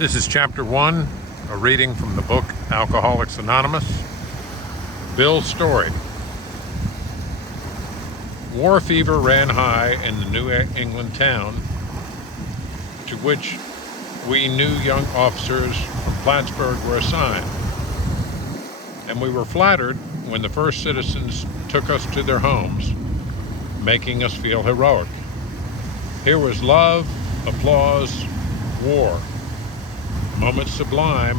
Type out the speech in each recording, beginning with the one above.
This is Chapter 1, a reading from the book Alcoholics Anonymous. Bill's story. War fever ran high in the New England town to which we new young officers from Plattsburgh were assigned. And we were flattered when the first citizens took us to their homes, making us feel heroic. Here was love, applause, war. Moments sublime,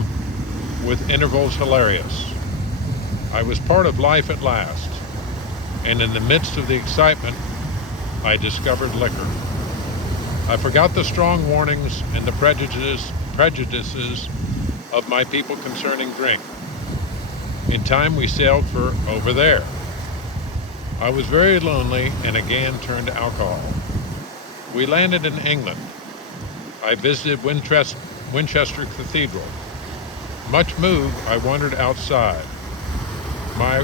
with intervals hilarious. I was part of life at last, and in the midst of the excitement, I discovered liquor. I forgot the strong warnings and the prejudices of my people concerning drink. In time, we sailed for over there. I was very lonely and again turned to alcohol. We landed in England. I visited Winchester Cathedral. Much moved, I wandered outside. My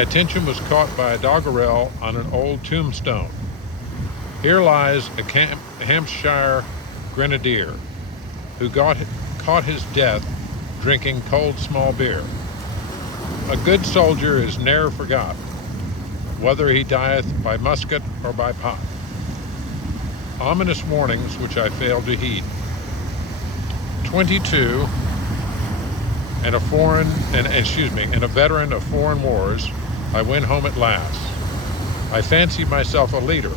attention was caught by a doggerel on an old tombstone. Here lies a Hampshire grenadier who caught his death drinking cold small beer. A good soldier is ne'er forgot, whether he dieth by musket or by pot. Ominous warnings which I failed to heed. 22 and a veteran of foreign wars, I went home at last. I fancied myself a leader,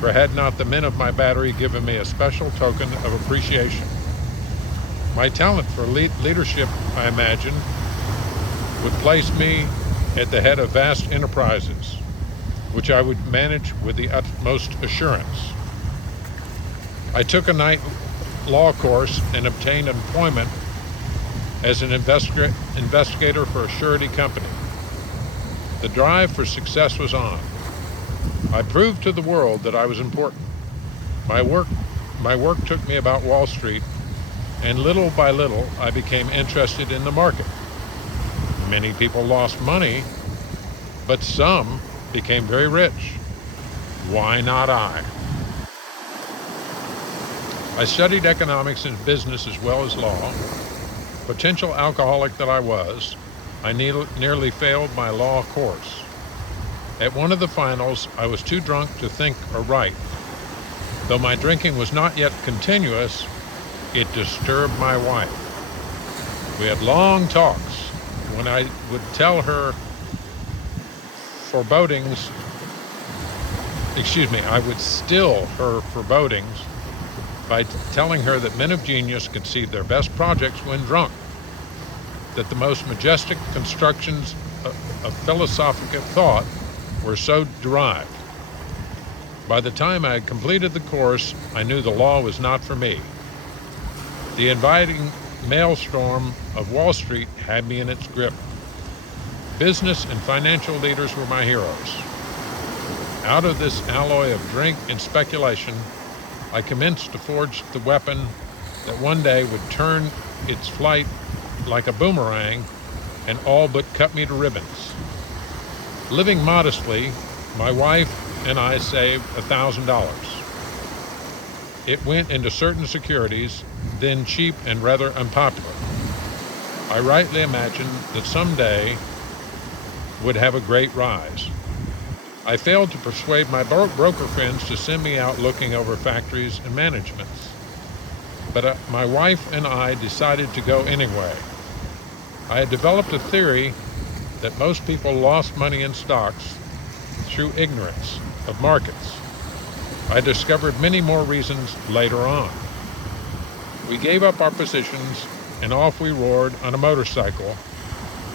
for had not the men of my battery given me a special token of appreciation. My talent for leadership, I imagine, would place me at the head of vast enterprises, which I would manage with the utmost assurance. I took a night law course and obtained employment as an investigator for a surety company. The drive for success was on. I proved to the world that I was important. My work took me about Wall Street, and little by little I became interested in the market. Many people lost money, but some became very rich. Why not I? I studied economics and business as well as law. Potential alcoholic that I was, I nearly failed my law course. At one of the finals, I was too drunk to think or write. Though my drinking was not yet continuous, it disturbed my wife. We had long talks when I would tell her I would still her forebodings by telling her that men of genius conceive their best projects when drunk, that the most majestic constructions of philosophical thought were so derived. By the time I had completed the course, I knew the law was not for me. The inviting maelstrom of Wall Street had me in its grip. Business and financial leaders were my heroes. Out of this alloy of drink and speculation, I commenced to forge the weapon that one day would turn its flight like a boomerang and all but cut me to ribbons. Living modestly, my wife and I saved $1,000. It went into certain securities, then cheap and rather unpopular. I rightly imagined that someday would have a great rise. I failed to persuade my broker friends to send me out looking over factories and managements. But my wife and I decided to go anyway. I had developed a theory that most people lost money in stocks through ignorance of markets. I discovered many more reasons later on. We gave up our positions and off we roared on a motorcycle,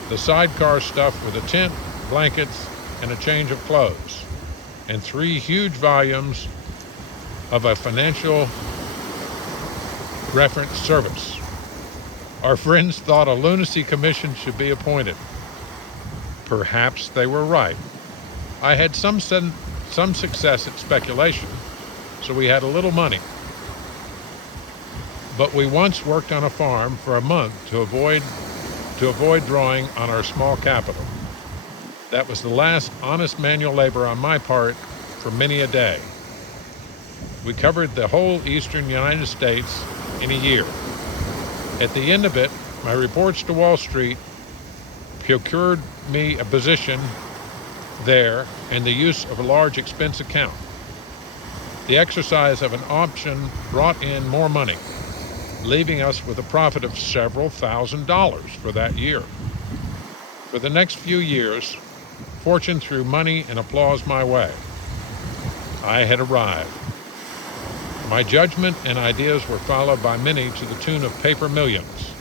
the sidecar stuffed with a tent, blankets, and a change of clothes, and 3 huge volumes of a financial reference service. Our friends thought a lunacy commission should be appointed. Perhaps they were right. I had some success at speculation, so we had a little money. But we once worked on a farm for a month to avoid drawing on our small capital. That was the last honest manual labor on my part for many a day. We covered the whole eastern United States in a year. At the end of it, my reports to Wall Street procured me a position there and the use of a large expense account. The exercise of an option brought in more money, leaving us with a profit of several $1,000s for that year. For the next few years, fortune threw money and applause my way. I had arrived. My judgment and ideas were followed by many to the tune of paper millions.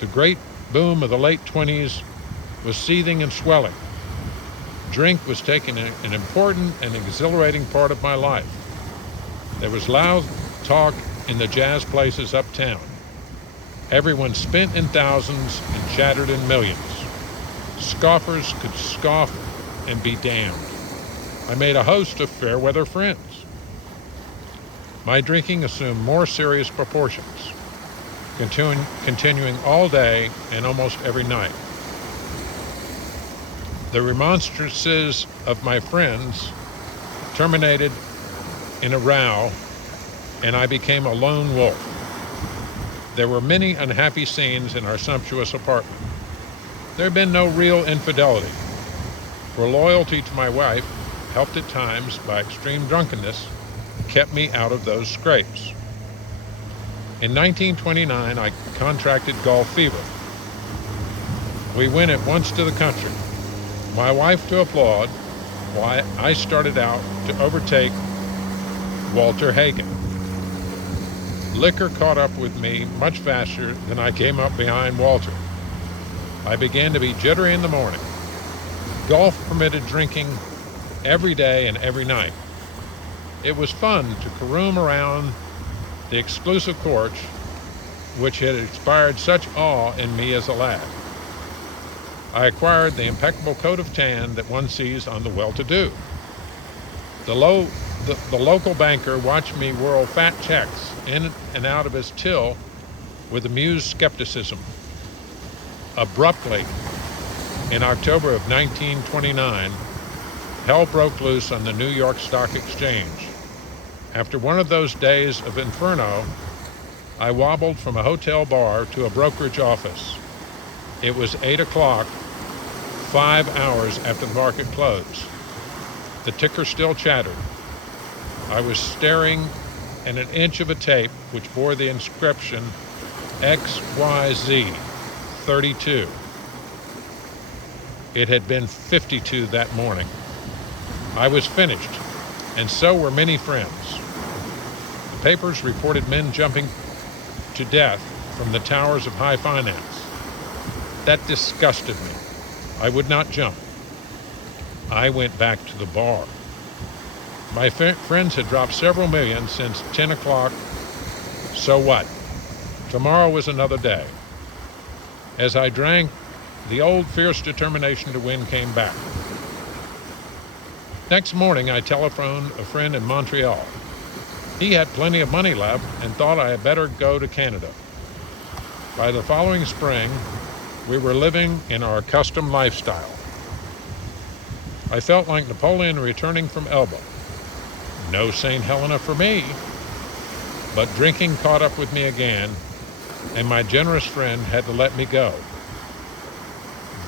The great boom of the late 20s was seething and swelling. Drink was taking an important and exhilarating part of my life. There was loud talk in the jazz places uptown. Everyone spent in thousands and chattered in millions. Scoffers could scoff and be damned. I made a host of fair-weather friends. My drinking assumed more serious proportions, continuing all day and almost every night. The remonstrances of my friends terminated in a row, and I became a lone wolf. There were many unhappy scenes in our sumptuous apartment. There had been no real infidelity, for loyalty to my wife, helped at times by extreme drunkenness, kept me out of those scrapes. In 1929, I contracted Gulf fever. We went at once to the country, my wife to applaud, while I started out to overtake Walter Hagen. Liquor caught up with me much faster than I came up behind Walter. I began to be jittery in the morning. Gulf permitted drinking every day and every night. It was fun to caroom around the exclusive courts, which had inspired such awe in me as a lad. I acquired the impeccable coat of tan that one sees on the well-to-do. The local banker watched me whirl fat checks in and out of his till with amused skepticism. Abruptly, in October of 1929, hell broke loose on the New York Stock Exchange. After one of those days of inferno, I wobbled from a hotel bar to a brokerage office. It was 8 o'clock, 5 hours after the market closed. The ticker still chattered. I was staring at an inch of a tape which bore the inscription XYZ 32. It had been 52 that morning. I was finished, and so were many friends. The papers reported men jumping to death from the towers of high finance. That disgusted me. I would not jump. I went back to the bar. My friends had dropped several million since 10 o'clock. So what? Tomorrow was another day. As I drank, the old fierce determination to win came back. Next morning, I telephoned a friend in Montreal. He had plenty of money left and thought I had better go to Canada. By the following spring, we were living in our accustomed lifestyle. I felt like Napoleon returning from Elba. No St. Helena for me. But drinking caught up with me again, and my generous friend had to let me go.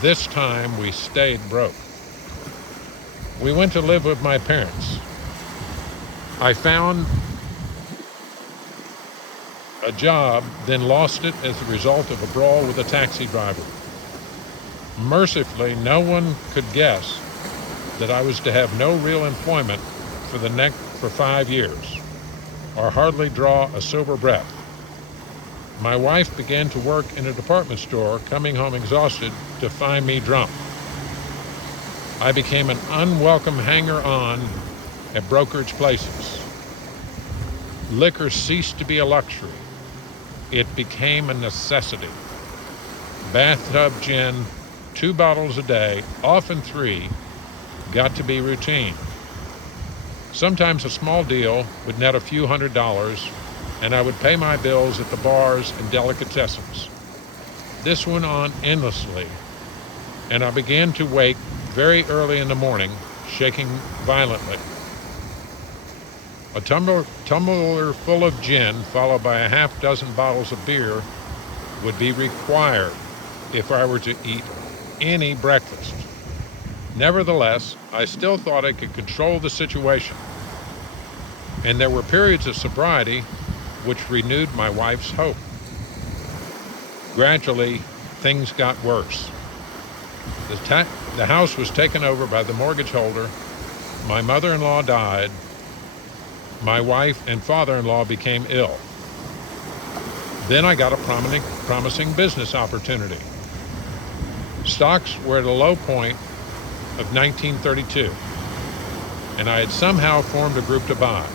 This time we stayed broke. We went to live with my parents. I found a job, then lost it as a result of a brawl with a taxi driver. Mercifully, no one could guess that I was to have no real employment for 5 years, or hardly draw a sober breath. My wife began to work in a department store, coming home exhausted to find me drunk. I became an unwelcome hanger-on at brokerage places. Liquor ceased to be a luxury. It became a necessity. Bathtub gin, 2 bottles a day, often 3, got to be routine. Sometimes a small deal would net a few $100s, and I would pay my bills at the bars and delicatessens. This went on endlessly, and I began to wake very early in the morning, shaking violently. A tumbler full of gin, followed by a half dozen bottles of beer, would be required if I were to eat any breakfast. Nevertheless, I still thought I could control the situation, and there were periods of sobriety which renewed my wife's hope. Gradually, things got worse. The house was taken over by the mortgage holder. My mother-in-law died. My wife and father-in-law became ill. Then I got a promising business opportunity. Stocks were at a low point of 1932, and I had somehow formed a group to buy.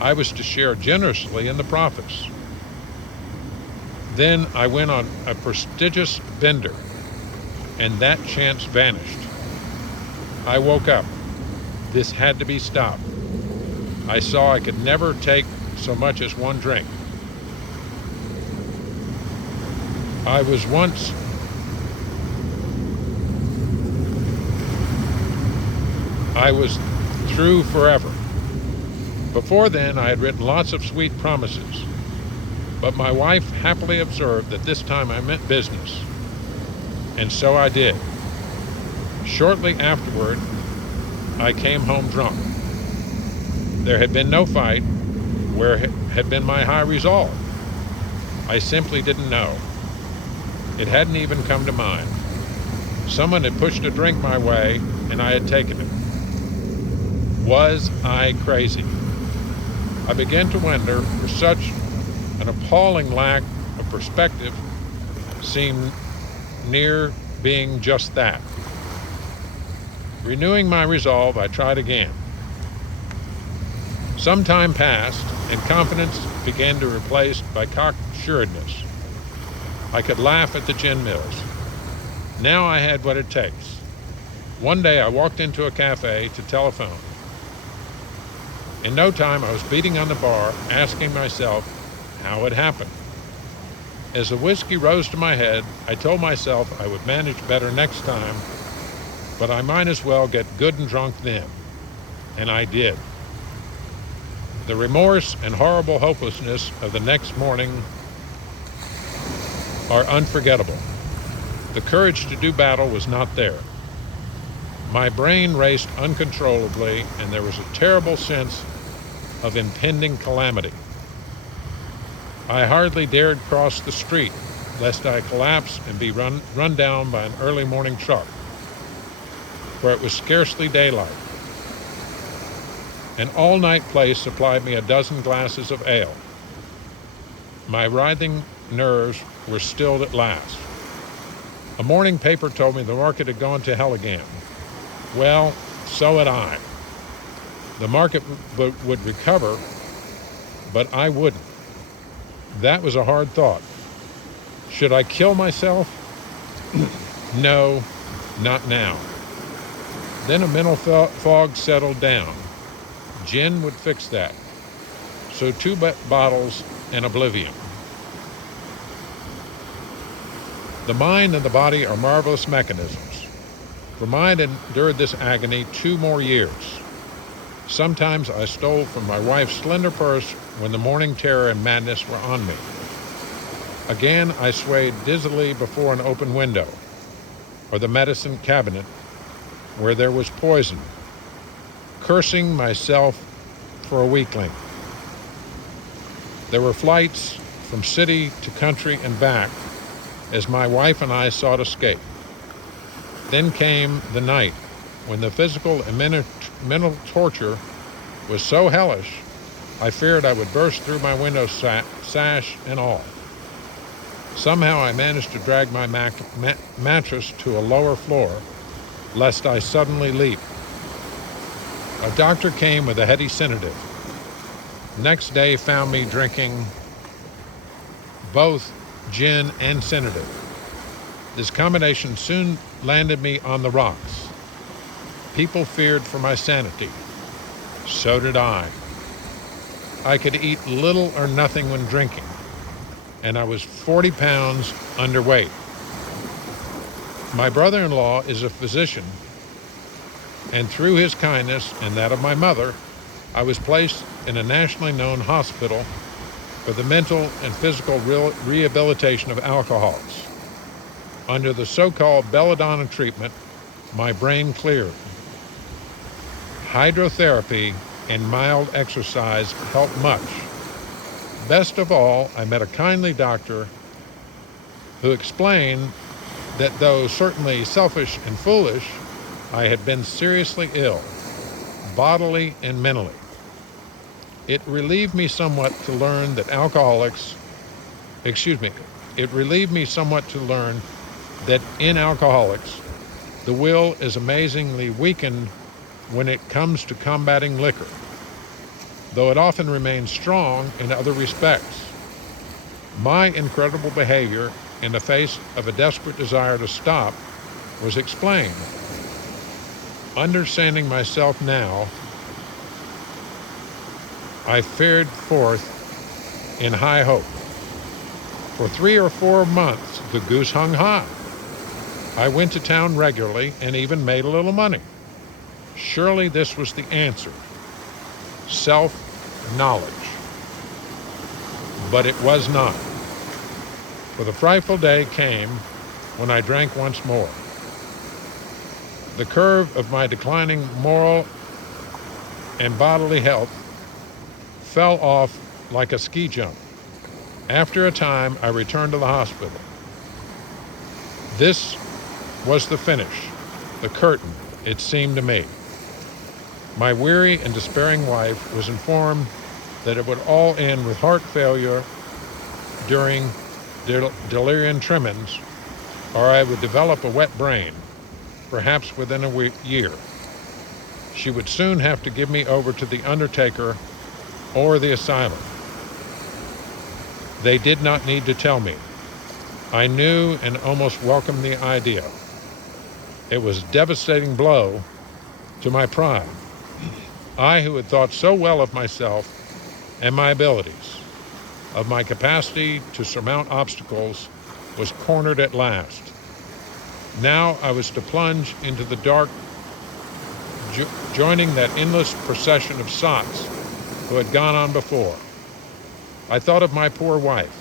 I was to share generously in the profits. Then I went on a prestigious bender, and that chance vanished. I woke up. This had to be stopped. I saw I could never take so much as one drink. I was through forever. Before then, I had written lots of sweet promises, but my wife happily observed that this time I meant business, and so I did. Shortly afterward, I came home drunk. There had been no fight. Where had been my high resolve? I simply didn't know. It hadn't even come to mind. Someone had pushed a drink my way, and I had taken it. Was I crazy? I began to wonder, for such an appalling lack of perspective seemed near being just that. Renewing my resolve, I tried again. Some time passed, and confidence began to replace by cocksuredness. I could laugh at the gin mills. Now I had what it takes. One day I walked into a cafe to telephone. In no time I was beating on the bar, asking myself how it happened. As the whiskey rose to my head, I told myself I would manage better next time, but I might as well get good and drunk then. And I did. The remorse and horrible hopelessness of the next morning are unforgettable. The courage to do battle was not there. My brain raced uncontrollably, and there was a terrible sense of impending calamity. I hardly dared cross the street, lest I collapse and be run down by an early morning truck, for it was scarcely daylight. An all-night place supplied me a dozen glasses of ale. My writhing nerves were stilled at last. A morning paper told me the market had gone to hell again. Well, so had I. The market would recover, but I wouldn't. That was a hard thought. Should I kill myself? No, not now. Then a mental fog settled down. Gin would fix that. So 2 bottles and oblivion. The mind and the body are marvelous mechanisms. For mine endured this agony 2 more years. Sometimes I stole from my wife's slender purse when the morning terror and madness were on me. Again, I swayed dizzily before an open window, or the medicine cabinet where there was poison, cursing myself for a weakling. There were flights from city to country and back as my wife and I sought escape. Then came the night when the physical and mental torture was so hellish, I feared I would burst through my window sash and all. Somehow I managed to drag my mattress to a lower floor, lest I suddenly leap. A doctor came with a heady sedative. Next day found me drinking both gin and sedative. This combination soon landed me on the rocks. People feared for my sanity. So did I. I could eat little or nothing when drinking, and I was 40 pounds underweight. My brother-in-law is a physician, and through his kindness and that of my mother, I was placed in a nationally known hospital for the mental and physical rehabilitation of alcoholics. Under the so-called belladonna treatment, my brain cleared. Hydrotherapy and mild exercise helped much. Best of all, I met a kindly doctor who explained that though certainly selfish and foolish, I had been seriously ill, bodily and mentally. It relieved me somewhat to learn that in alcoholics, the will is amazingly weakened when it comes to combating liquor, though it often remains strong in other respects. My incredible behavior in the face of a desperate desire to stop was explained. Understanding myself now, I fared forth in high hope. For 3 or 4 months, the goose hung high. I went to town regularly and even made a little money. Surely this was the answer. Self-knowledge. But it was not. For the frightful day came when I drank once more. The curve of my declining moral and bodily health fell off like a ski jump. After a time, I returned to the hospital. This was the finish, the curtain, it seemed to me. My weary and despairing wife was informed that it would all end with heart failure during delirium tremens, or I would develop a wet brain, perhaps within a year. She would soon have to give me over to the undertaker or the asylum. They did not need to tell me. I knew and almost welcomed the idea. It was a devastating blow to my pride. I, who had thought so well of myself and my abilities, of my capacity to surmount obstacles, was cornered at last. Now I was to plunge into the dark, joining that endless procession of sots who had gone on before. I thought of my poor wife.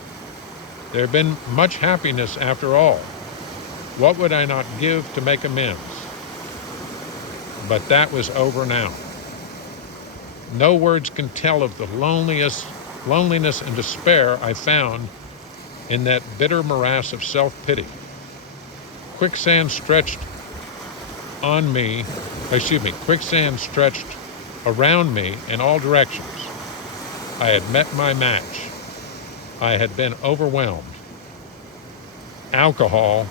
There had been much happiness after all. What would I not give to make amends? But that was over now. No words can tell of the loneliness and despair I found in that bitter morass of self-pity. Quicksand stretched around me in all directions. I had met my match. I had been overwhelmed. Alcohol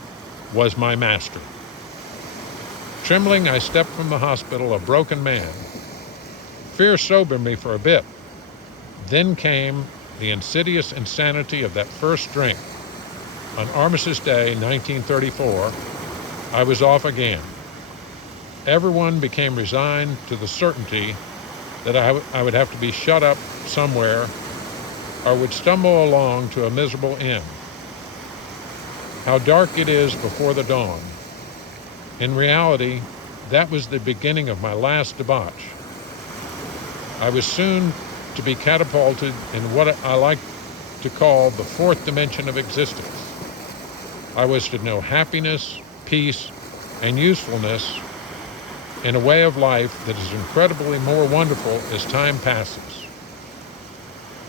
was my master. Trembling, I stepped from the hospital a broken man. Fear sobered me for a bit. Then came the insidious insanity of that first drink. On Armistice Day, 1934, I was off again. Everyone became resigned to the certainty that I would have to be shut up somewhere or would stumble along to a miserable end. How dark it is before the dawn. In reality, that was the beginning of my last debauch. I was soon to be catapulted in what I like to call the fourth dimension of existence. I was to know happiness, peace, and usefulness in a way of life that is incredibly more wonderful as time passes.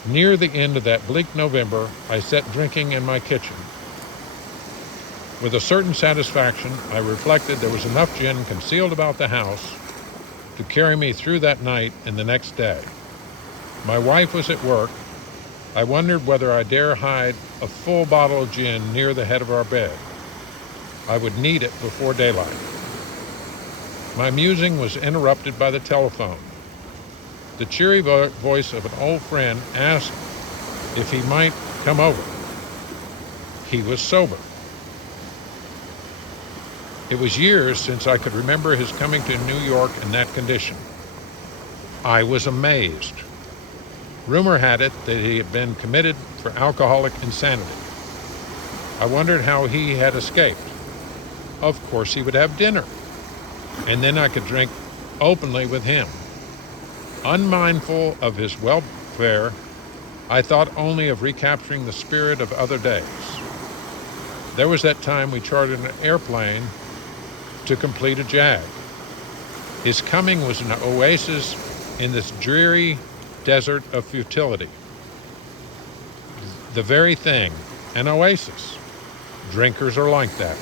Near the end of that bleak November, I sat drinking in my kitchen. With a certain satisfaction, I reflected there was enough gin concealed about the house to carry me through that night and the next day. My wife was at work. I wondered whether I dare hide a full bottle of gin near the head of our bed. I would need it before daylight. My musing was interrupted by the telephone. The cheery voice of an old friend asked if he might come over. He was sober. It was years since I could remember his coming to New York in that condition. I was amazed. Rumor had it that he had been committed for alcoholic insanity. I wondered how he had escaped. Of course he would have dinner, and then I could drink openly with him. Unmindful of his welfare, I thought only of recapturing the spirit of other days. There was that time we chartered an airplane to complete a jag. His coming was an oasis in this dreary desert of futility. The very thing, an oasis. Drinkers are like that.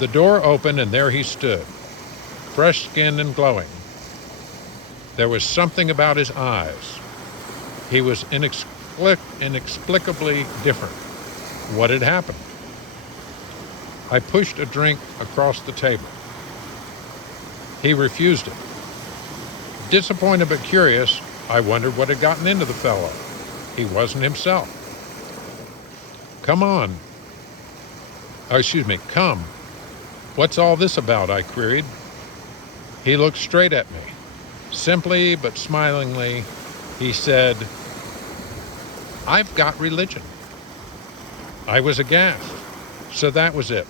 The door opened and there he stood, fresh-skinned and glowing. There was something about his eyes. He was inexplicably different. What had happened? I pushed a drink across the table. He refused it. Disappointed but curious, I wondered what had gotten into the fellow. He wasn't himself. Come. What's all this about? I queried. He looked straight at me. Simply but smilingly, he said, I've got religion. I was aghast. So that was it.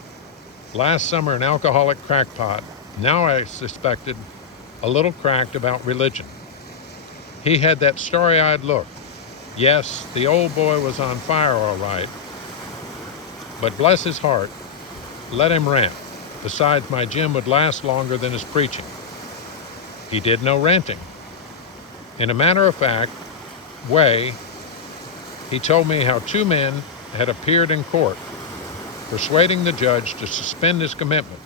Last summer, an alcoholic crackpot. Now I suspected a little cracked about religion. He had that starry-eyed look. Yes, the old boy was on fire all right. But bless his heart, let him rant. Besides, my gym would last longer than his preaching. He did no ranting. In a matter-of-fact way, he told me how two men had appeared in court, persuading the judge to suspend his commitment.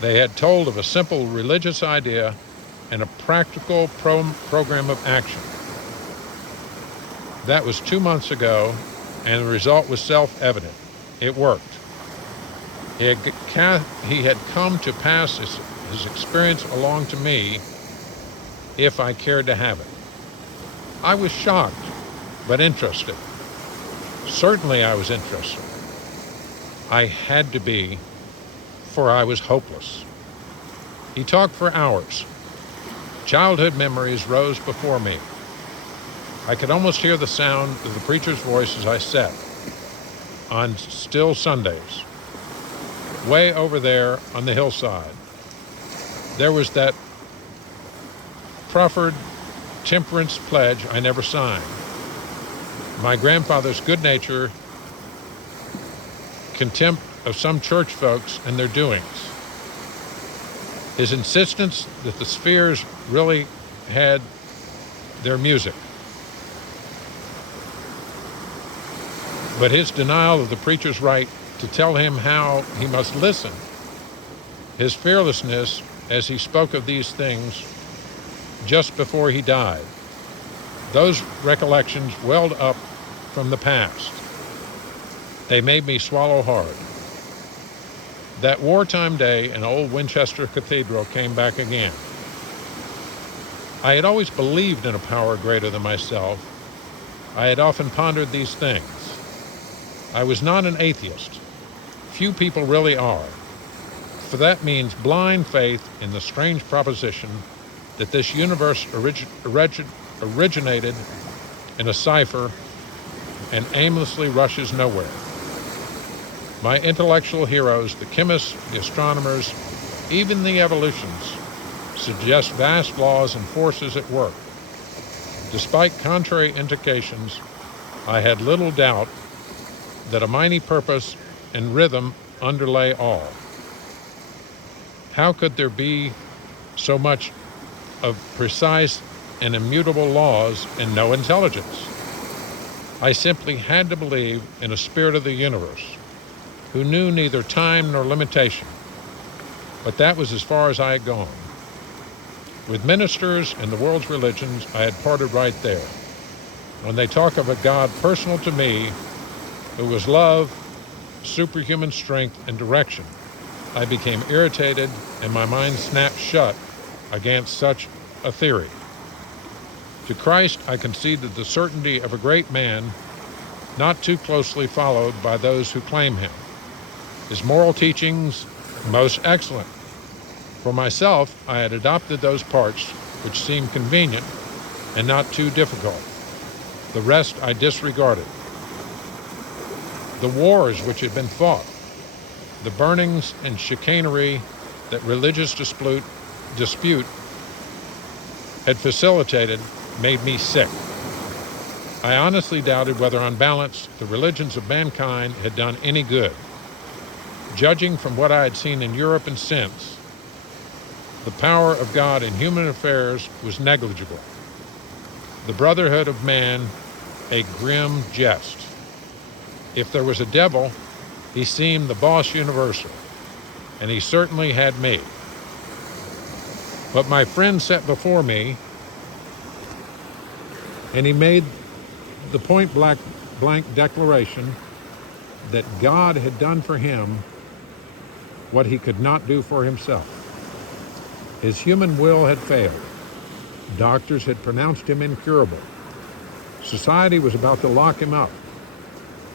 They had told of a simple religious idea and a practical program of action. That was 2 months ago, and the result was self-evident. It worked. He had come to pass his experience along to me if I cared to have it. I was shocked, but interested. Certainly I was interested. I had to be, for I was hopeless. He talked for hours. Childhood memories rose before me. I could almost hear the sound of the preacher's voice as I sat on still Sundays, way over there on the hillside. There was that proffered temperance pledge I never signed. My grandfather's good nature, contempt of some church folks and their doings. His insistence that the spheres really had their music. But his denial of the preacher's right to tell him how he must listen. His fearlessness as he spoke of these things just before he died. Those recollections welled up from the past. They made me swallow hard. That wartime day in old Winchester Cathedral came back again. I had always believed in a power greater than myself. I had often pondered these things. I was not an atheist. Few people really are. For that means blind faith in the strange proposition that this universe originated in a cipher and aimlessly rushes nowhere. My intellectual heroes, the chemists, the astronomers, even the evolutionists, suggest vast laws and forces at work. Despite contrary indications, I had little doubt that a mighty purpose and rhythm underlay all. How could there be so much of precise and immutable laws and no intelligence? I simply had to believe in a spirit of the universe, who knew neither time nor limitation. But that was as far as I had gone. With ministers and the world's religions, I had parted right there. When they talk of a God personal to me, who was love, superhuman strength, and direction, I became irritated and my mind snapped shut against such a theory. To Christ, I conceded the certainty of a great man, not too closely followed by those who claim him. His moral teachings, most excellent. For myself, I had adopted those parts which seemed convenient and not too difficult. The rest I disregarded. The wars which had been fought, the burnings and chicanery that religious dispute had facilitated made me sick. I honestly doubted whether, on balance, the religions of mankind had done any good. Judging from what I had seen in Europe and since, the power of God in human affairs was negligible. The brotherhood of man, a grim jest. If there was a devil, he seemed the boss universal, and he certainly had me. But my friend sat before me, and he made the point-blank declaration that God had done for him what he could not do for himself. His human will had failed. Doctors had pronounced him incurable. Society was about to lock him up.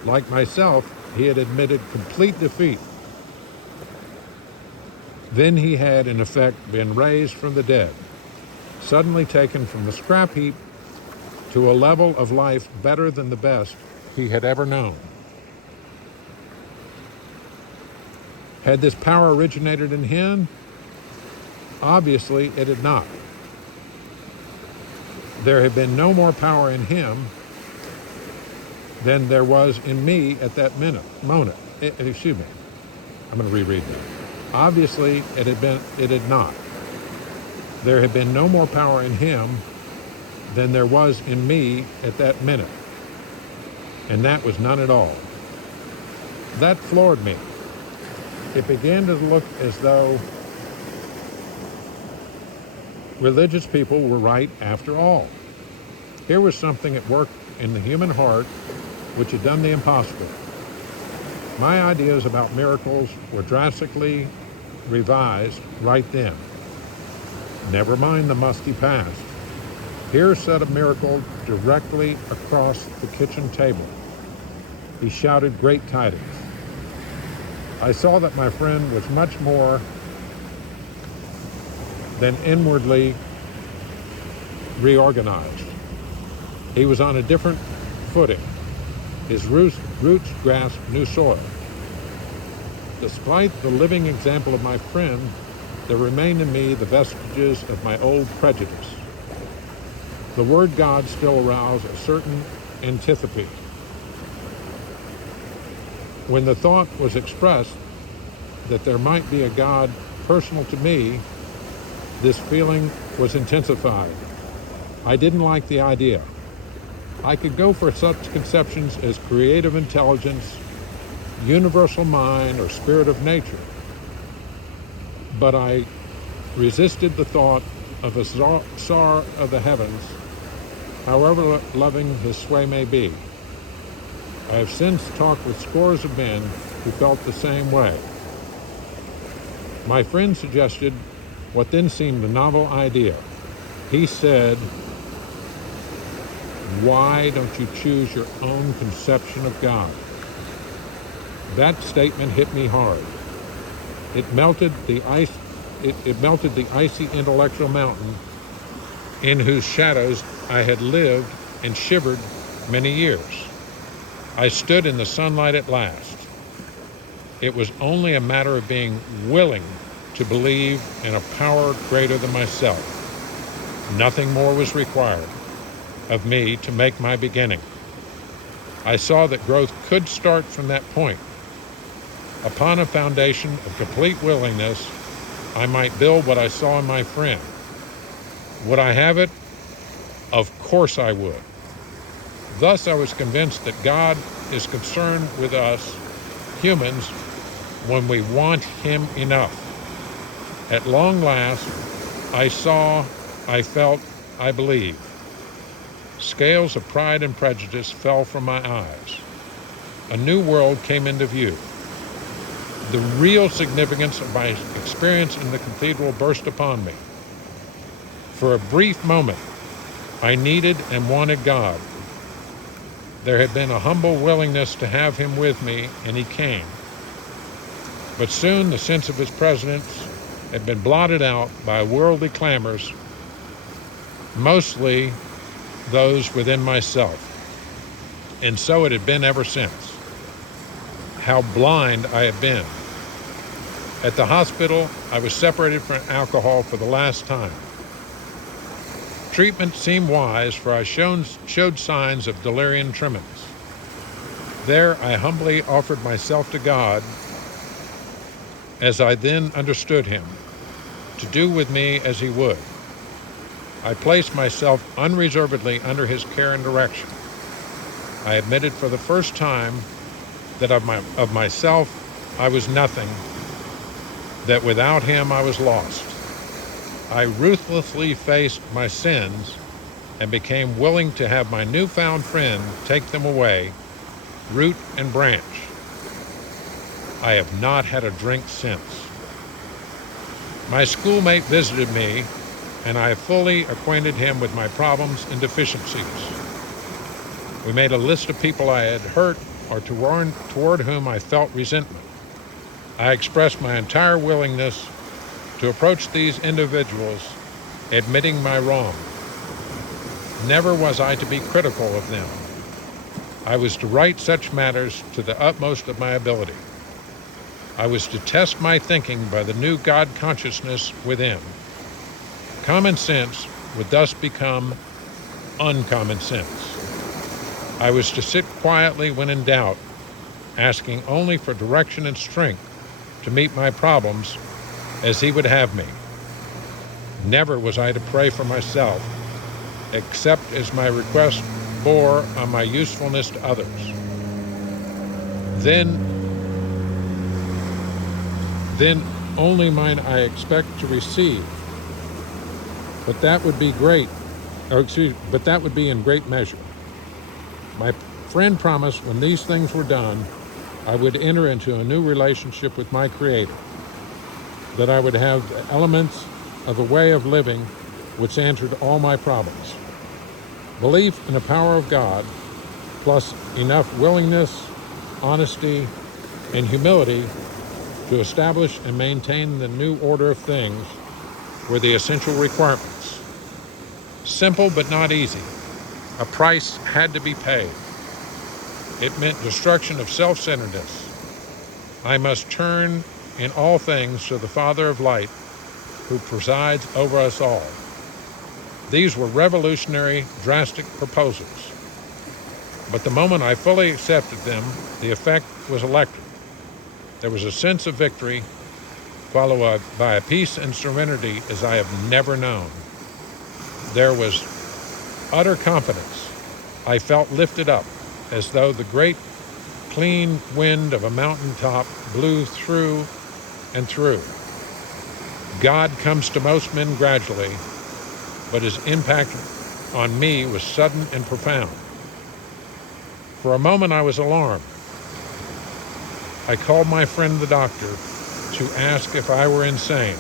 Like myself, he had admitted complete defeat. Then he had, in effect, been raised from the dead, suddenly taken from the scrap heap to a level of life better than the best he had ever known. Had this power originated in him? Obviously, it had not. There had been no more power in him than there was in me at that moment. Excuse me. I'm going to reread that. Obviously, it had not. There had been no more power in him than there was in me at that minute. And that was none at all. That floored me. It began to look as though religious people were right after all. Here was something at work in the human heart which had done the impossible. My ideas about miracles were drastically revised right then. Never mind the musty past. Here sat a miracle directly across the kitchen table. He shouted great tidings. I saw that my friend was much more than inwardly reorganized. He was on a different footing. His roots grasped new soil. Despite the living example of my friend, there remained in me the vestiges of my old prejudice. The word God still aroused a certain antipathy. When the thought was expressed that there might be a God personal to me, this feeling was intensified. I didn't like the idea. I could go for such conceptions as creative intelligence, universal mind, or spirit of nature. But I resisted the thought of a czar of the heavens, however loving his sway may be. I have since talked with scores of men who felt the same way. My friend suggested what then seemed a novel idea. He said, "Why don't you choose your own conception of God?" That statement hit me hard. It melted the icy intellectual mountain in whose shadows I had lived and shivered many years. I stood in the sunlight at last. It was only a matter of being willing to believe in a power greater than myself. Nothing more was required of me to make my beginning. I saw that growth could start from that point. Upon a foundation of complete willingness, I might build what I saw in my friend. Would I have it? Of course I would. Thus I was convinced that God is concerned with us, humans, when we want Him enough. At long last, I saw, I felt, I believed. Scales of pride and prejudice fell from my eyes. A new world came into view. The real significance of my experience in the cathedral burst upon me. For a brief moment, I needed and wanted God. There had been a humble willingness to have Him with me, and He came. But soon the sense of His presence had been blotted out by worldly clamors, mostly those within myself. And so it had been ever since. How blind I had been. At the hospital, I was separated from alcohol for the last time. treatment seemed wise, for I showed signs of delirium tremens. There I humbly offered myself to God, as I then understood him, to do with me as he would. I placed myself unreservedly under his care and direction. I admitted for the first time that of myself I was nothing, that without him I was lost. I ruthlessly faced my sins and became willing to have my newfound friend take them away, root and branch. I have not had a drink since. My schoolmate visited me, and I fully acquainted him with my problems and deficiencies. We made a list of people I had hurt or toward whom I felt resentment. I expressed my entire willingness to approach these individuals, admitting my wrong. Never was I to be critical of them. I was to right such matters to the utmost of my ability. I was to test my thinking by the new God consciousness within. Common sense would thus become uncommon sense. I was to sit quietly when in doubt, asking only for direction and strength to meet my problems as he would have me. Never was I to pray for myself, except as my request bore on my usefulness to others. Then only might I expect to receive. But that would be in great measure. My friend promised when these things were done, I would enter into a new relationship with my Creator, that I would have the elements of a way of living which answered all my problems. Belief in the power of God, plus enough willingness, honesty, and humility to establish and maintain the new order of things were the essential requirements. Simple but not easy. A price had to be paid. It meant destruction of self-centeredness. I must turn in all things to the Father of light, who presides over us all. These were revolutionary, drastic proposals. But the moment I fully accepted them, the effect was electric. There was a sense of victory, followed by a peace and serenity as I have never known. There was utter confidence. I felt lifted up, as though the great, clean wind of a mountaintop blew through and through. God comes to most men gradually, but his impact on me was sudden and profound. For a moment I was alarmed. I called my friend the doctor to ask if I were insane.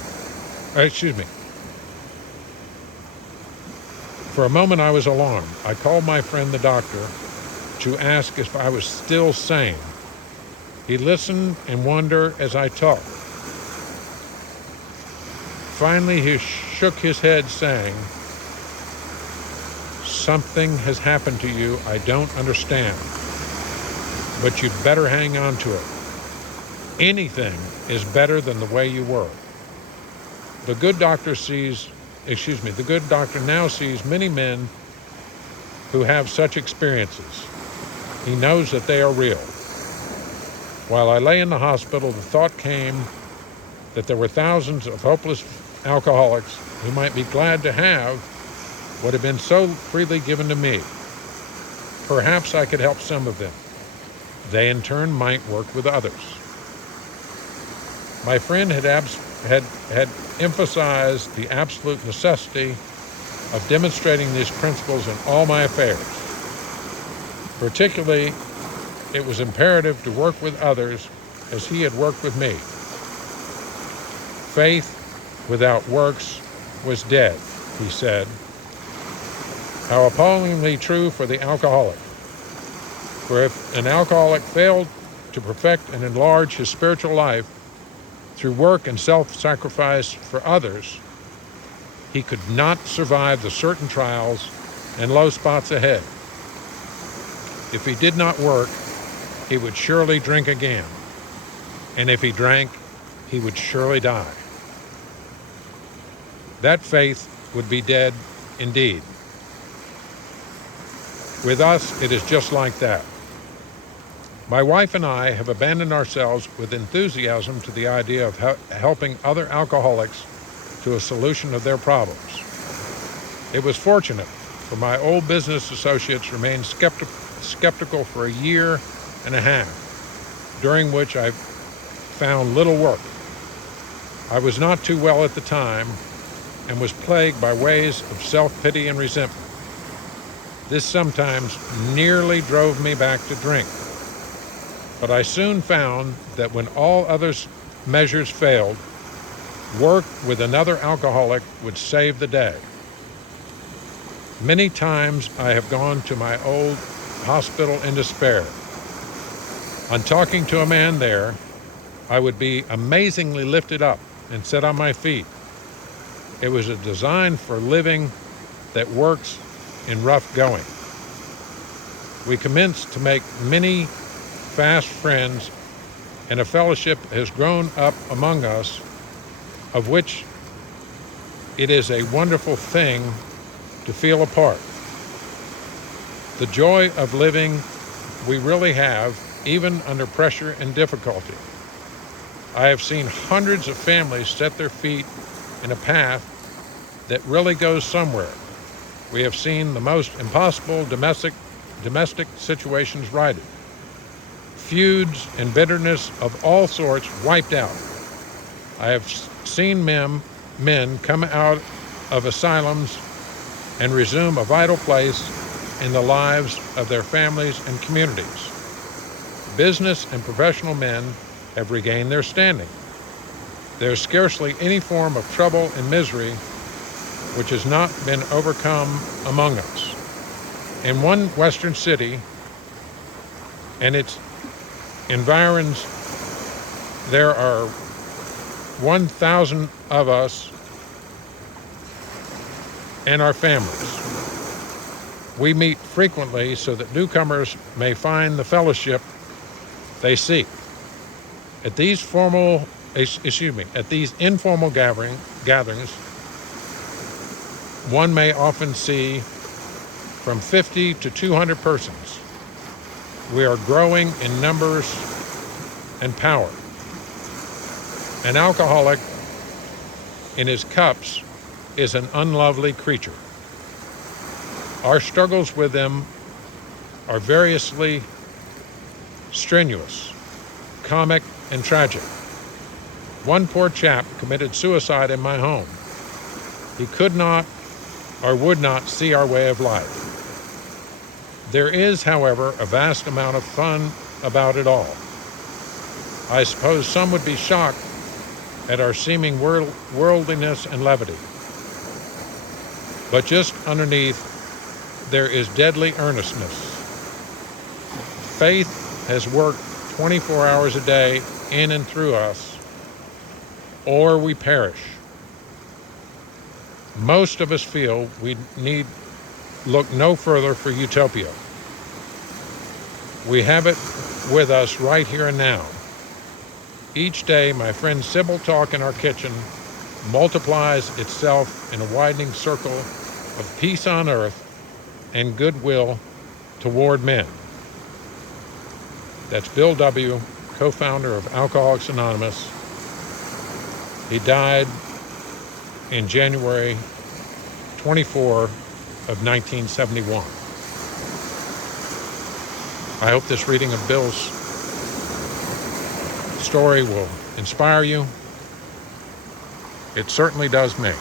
For a moment I was alarmed. I called my friend the doctor to ask if I was still sane. He listened and wondered as I talked. Finally, he shook his head, saying, "Something has happened to you I don't understand, but you'd better hang on to it. Anything is better than the way you were." The good doctor now sees many men who have such experiences. He knows that they are real. While I lay in the hospital, the thought came that there were thousands of hopeless alcoholics who might be glad to have what had been so freely given to me. Perhaps I could help some of them. They in turn might work with others. My friend had emphasized the absolute necessity of demonstrating these principles in all my affairs. Particularly, it was imperative to work with others as he had worked with me. Faith without works was dead, he said. How appallingly true for the alcoholic. For if an alcoholic failed to perfect and enlarge his spiritual life through work and self-sacrifice for others, he could not survive the certain trials and low spots ahead. If he did not work, he would surely drink again. And if he drank, he would surely die. That faith would be dead indeed. With us, it is just like that. My wife and I have abandoned ourselves with enthusiasm to the idea of helping other alcoholics to a solution of their problems. It was fortunate, for my old business associates remained skeptical for a year and a half, during which I found little work. I was not too well at the time and was plagued by waves of self-pity and resentment. This sometimes nearly drove me back to drink. But I soon found that when all other measures failed, work with another alcoholic would save the day. Many times I have gone to my old hospital in despair. On talking to a man there, I would be amazingly lifted up and set on my feet. It was a design for living that works in rough going. We commenced to make many fast friends, and a fellowship has grown up among us, of which it is a wonderful thing to feel a part. The joy of living we really have, even under pressure and difficulty. I have seen hundreds of families set their feet in a path that really goes somewhere. We have seen the most impossible domestic situations righted. Feuds and bitterness of all sorts wiped out. I have seen men come out of asylums and resume a vital place in the lives of their families and communities. Business and professional men have regained their standing. There is scarcely any form of trouble and misery which has not been overcome among us. In one western city and its environs, there are 1,000 of us and our families. We meet frequently so that newcomers may find the fellowship they seek. At these informal gatherings, one may often see from 50 to 200 persons. We are growing in numbers and power. An alcoholic in his cups is an unlovely creature. Our struggles with them are variously strenuous, comic, and tragic. One poor chap committed suicide in my home. He could not or would not see our way of life. There is, however, a vast amount of fun about it all. I suppose some would be shocked at our seeming worldliness and levity. But just underneath, there is deadly earnestness. Faith has worked 24 hours a day in and through us, or we perish. Most of us feel we need look no further for utopia. We have it with us right here and now. Each day, my friend Sybil talk in our kitchen multiplies itself in a widening circle of peace on earth and goodwill toward men. That's Bill W., co-founder of Alcoholics Anonymous. He died in January 24 of 1971. I hope this reading of Bill's story will inspire you. It certainly does me.